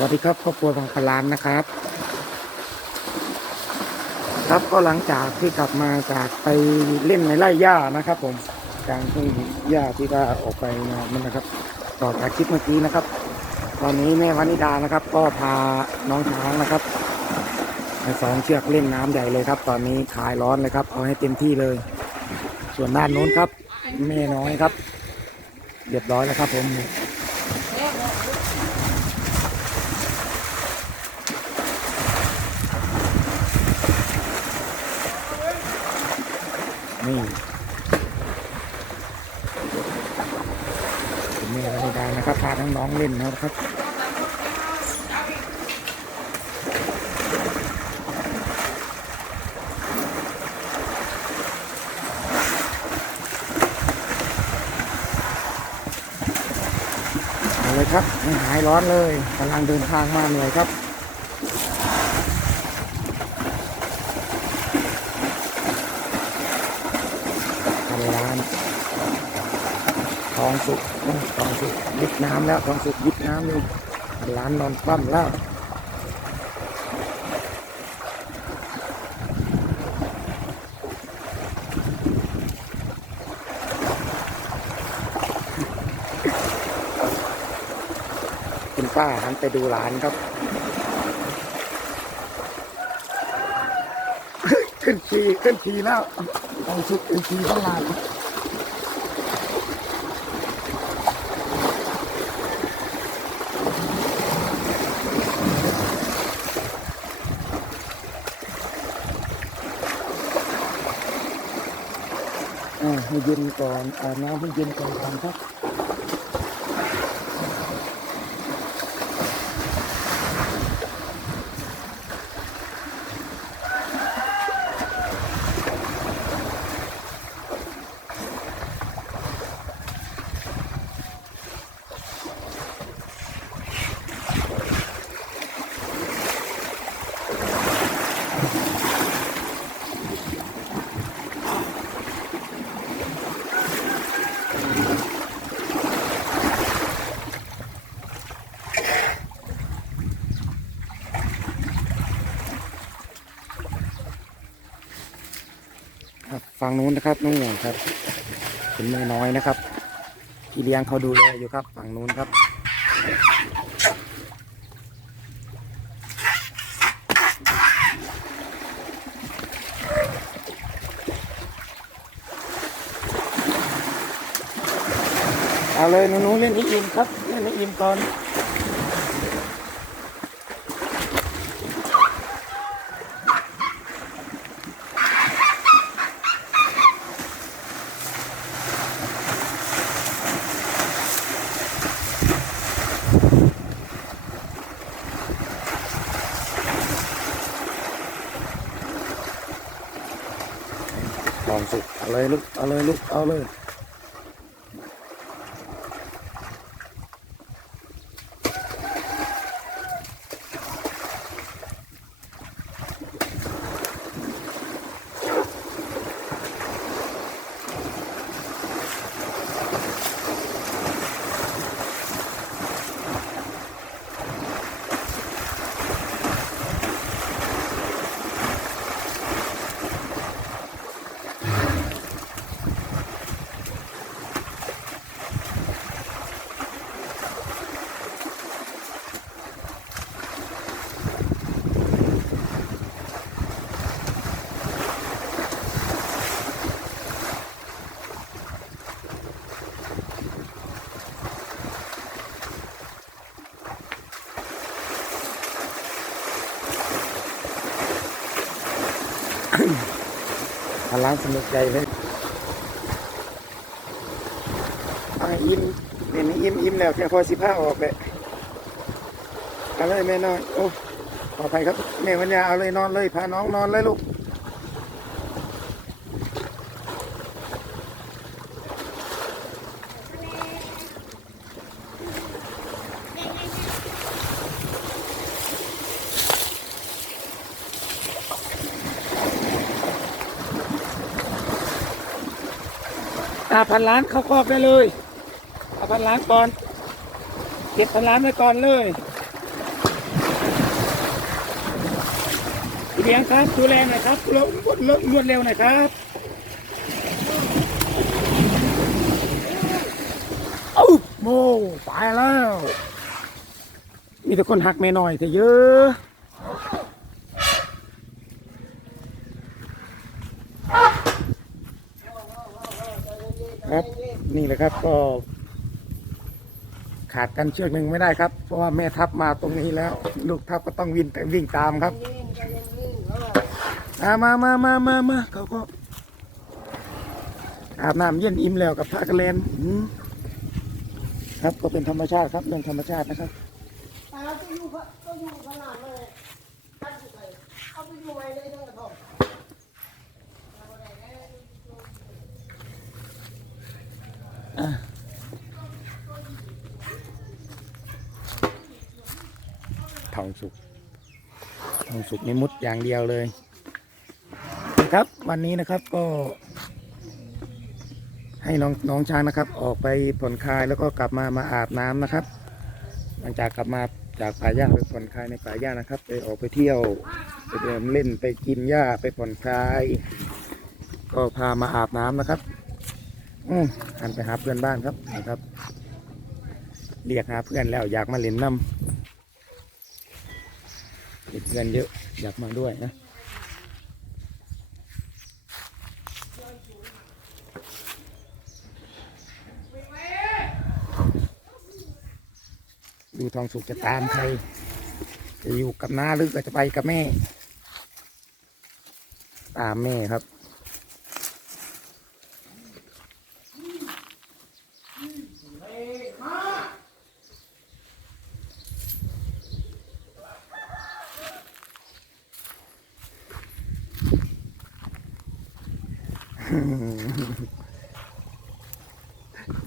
วัสดีครับครอบครัวบางพลานนะครับ ครับก็หลังจากที่กลับมาจากไปเล่นในไร่หญ้านะครับ ผมการที่หญ้าที่ก็ออกไปมามันนะครับ ต่อจากคลิปเมื่อกี้นะครับ ตอนนี้แม่วานิดานะครับ ก็พาน้องช้างนะครับสองเชือกเล่นน้ำใหญ่เลยครับ ตอนนี้คลายร้อนเลยครับ เอาให้เต็มที่เลย ส่วนด้านโน้นครับแม่น้อยครับเรียบร้อยแล้วครับผม นี่คุณแม่วานิดานะครับพาทั้งน้องเล่นนะครับเอาเลยครับไม่หายร้อนเลยกำลังเดินทางมาเหนื่อยครับ พันล้านท องสุกทองสุกยึดน้ำแล้วทองสุกยึดน้ำเลยพันล้านนอนปั้มแล้วคุณป้าหันไปดูหลานครับขึ้นขี่ขึ้นขี่แล้วทองสุกขึ้นขี่ข้างหลัง ให้เย็นก่อนอาบน้ำให้เย็นก่อนครับ ฝั่งนู้นนะครับน้องหวงครับเป็นแม่น้อยนะครับพี่เลี้ยงเขาดูแลอยู่ครับฝั่งนู้นครับเอาเลยหนูๆเล่นให้อิ่มครับเล่นให้อิ่มก่อน ลองสุกเอาเลย ลูกเอาเลย พลังสนุกใจเลยเอาอิ่มเนี่ยอิ่มอิ่มแล้วแค่พอสิบห้าออกเลยเอาเลยแม่น้อย โอ้ขออภัยครับแม่วัญญาเอาเลยนอนเลย พาน้องนอนเลยลูก ห้าพันล้านเข้าครอบได้เลยห้าพันล้านก่อนเจ็บพันล้านไว้ก่อนเลยเลี้ยงครับดูแลหน่อยครับรวดรวดเร็วหน่อยครับเอ้าโมตายแล้ว มีแต่คนหักแม่น่อยแต่เยอะ ครับ นี่แหละครับก็ขาดกันเชือกหนึ่งไม่ได้ครับ เพราะว่าแม่ทัพมาตรงนี้แล้ว ลูกทัพก็ต้องวิ่งวิ่งตามครับอามามามามามาเขาก็อาบน้ำเย็นอิ่มแล้วกับพระกระเลนครับก็เป็นธรรมชาติครับเรื่องธรรมชาตินะครับ ตาก็อยู่พะก็อยู่ขนาดเลยตั้งอยู่ไปเอาไปอยู่ไว้เลยทั้งกระทง ท องสุกทองสุกนี่มุดอย่างเดียวเลยนะครับวันนี้นะครับก็ ให้น้องน้องช้างนะครับ ออกไปผ่อนคลายแล้วก็กลับมามาอาบน้ำนะครับ หลังจากกลับมาจากป่าหญ้าไปผ่อนคลายในป่าหญ้านะครับ ไปออกไปเที่ยวไปเดินเล่นไปกินหญ้าไปผ่อนคลาย ก็พามาอาบน้ำนะครับ อืมหันไปหาเพื่อนบ้านครับนะครับเรียกหาเพื่อนแล้วอยากมาเล่นน้ำ เด็กเพื่อนเยอะอยากมาด้วยนะดูทองสุกจะตามใครจะอยู่กับน้าหรือจะไปกับแม่ ตามแม่ครับ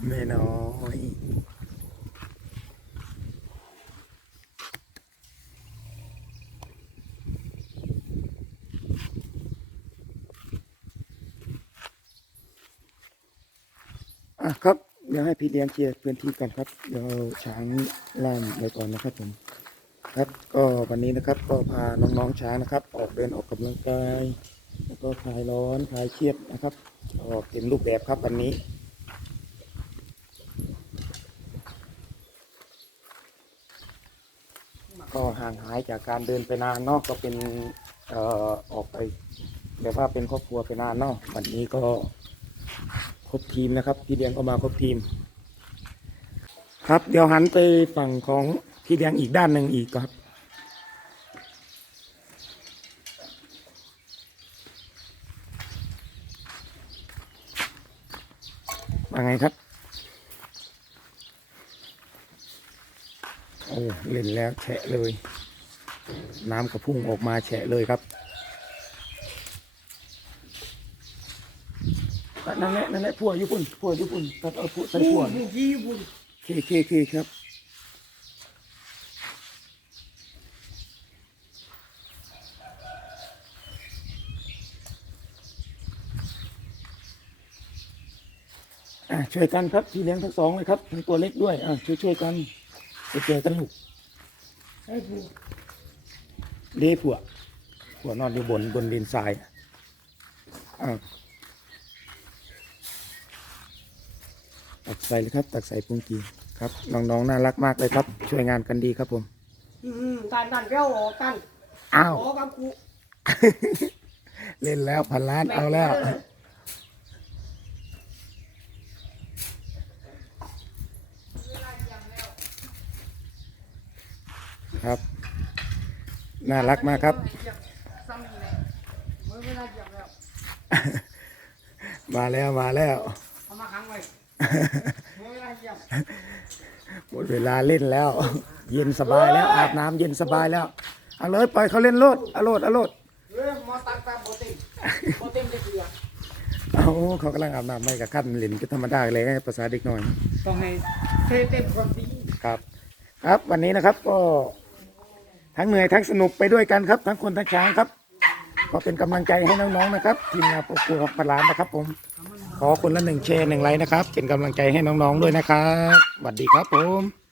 แม่น้อยอะครับ เดี๋ยวให้พี่เลี้ยงเคลียร์พื้นที่ก่อนครับ เดี๋ยวช้างล่ามไว้ก่อนนะครับผม ครับก็วันนี้นะครับก็พาน้องๆช้างนะครับ ออกเดินออกกำลังกาย แล้วก็คลายร้อนคลายเครียดนะครับออกเต็มรูปแบบครับวันนี้ ก็ ห่างหายจากการเดินไปนานเนาะก็เป็นเอ่อออกไปแบบว่าเป็นครอบครัวไปนานเนาะวันนี้ก็ครบทีมนะครับพี่เลี้ยงก็มาครบทีม ครับเดี๋ยวหันไปฝั่งของพี่เลี้ยงอีกด้านหนึ่งอีกครับว่าไงครับ อ้เล่นแล้วแฉะเลย น้ำกระพุ่งออกมาแฉะเลยครับนั่นแหละนั่นแหละพัวญี่ปุ่นพัวญี่ปุ่นตัดเอาพัวใส่พัวบุกี้บุญเคเคเคครับอะช่วยกันครับพี่เลี้ยงทั้งสองเลยครับทั้งตัวเล็กด้วยอะช่วยช่วยๆกัน ไปเจอกันลูกไอ้บุญเด้ผัวผัวนอนอยู่บนบนดินทรายอะตักใส่เลยครับ ตักใส่ปุงกีครับน้องๆน่ารักมากเลยครับ ช่วยงานกันดีครับผม อืมการดันเปี้ยวหอกันอ้าวหอกับกู เล่นแล้วพันล้านเอาแล้ว ครับ น่ารักมากครับซ้ำนี่แหละเมื่อเวลาเหยียบแล้วมาแล้วมาแล้วเอามาขังไว้เมื่อเวลาเหยียบหมดเวลาเล่นแล้ว เย็นสบายแล้วอาบน้ำเย็นสบายแล้วเอาเลยปล่อยเขาเล่นโลดเอาโลดเอาโลดเรื่องมอตักตาโบติงโบติงจะเกลือเอาเขากำลังอาบน้ำไม่กับขั้นเล่นก็ธรรมดาเลยภาษาเด็กหน่อยต้องให้เทเต็มความดีครับ ครับวันนี้นะครับก็ ทั้งเหนื่อยทั้งสนุกไปด้วยกันครับ ทั้งคนทั้งช้างครับก็เป็นกำลังใจให้น้องๆนะครับทีมงานปกครัวของปลานนะครับผม ขอคนละหนึ่งแชร์หนึ่งไลค์นะครับ เป็นกำลังใจให้น้องๆด้วยนะครับสวัสดีครับผม